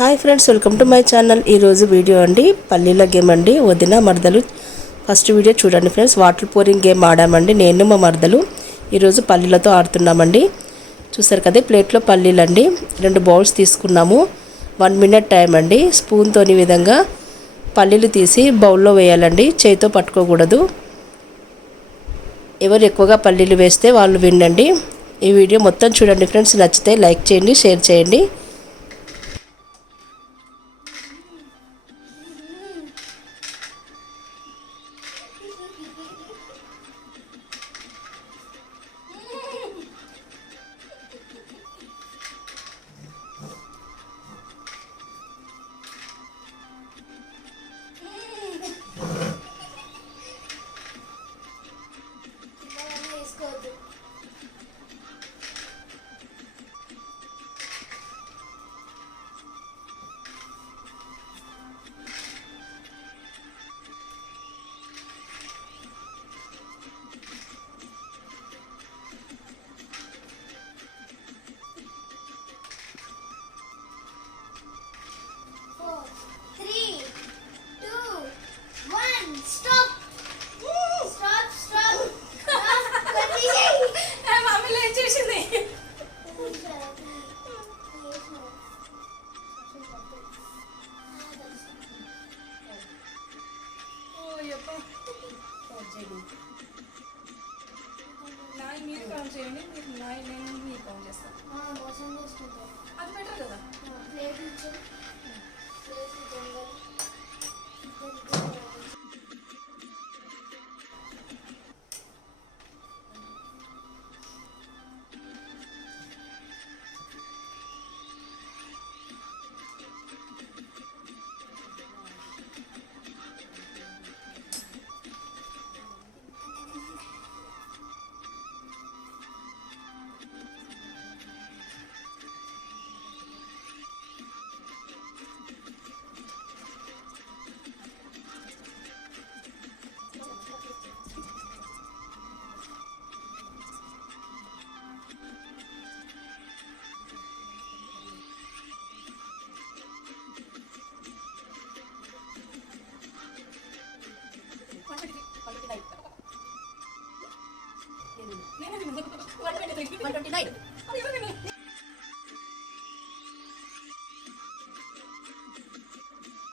Hi friends, welcome to my channel. ఈరోజు video అండి పల్లీల గేమ్ అండి. వదిన మరదలు ఫస్ట్ వీడియో చూడండి ఫ్రెండ్స్. వాటర్ పోరింగ్ గేమ్ ఆడామండి నేను మా మరదలు. ఈరోజు పల్లీలతో ఆడుతున్నామండి. చూసారు కదా, ప్లేట్లో పల్లీలు అండి. 2 బౌల్స్ తీసుకున్నాము. 1 మినిట్ టైం అండి. స్పూన్తోని విధంగా పల్లీలు తీసి బౌల్లో వేయాలండి. చేతితో పట్టుకోకూడదు. ఎవరు ఎక్కువగా పల్లీలు వేస్తే వాళ్ళు వినండి. ఈ వీడియో మొత్తం చూడండి ఫ్రెండ్స్. నచ్చితే లైక్ చేయండి, షేర్ చేయండి. నాయి మీరు కౌంట్ చేయండి, మీరు నాయి నేను మీరు కౌంట్ చేస్తాను. అది బెటర్ కదా. నేను 129.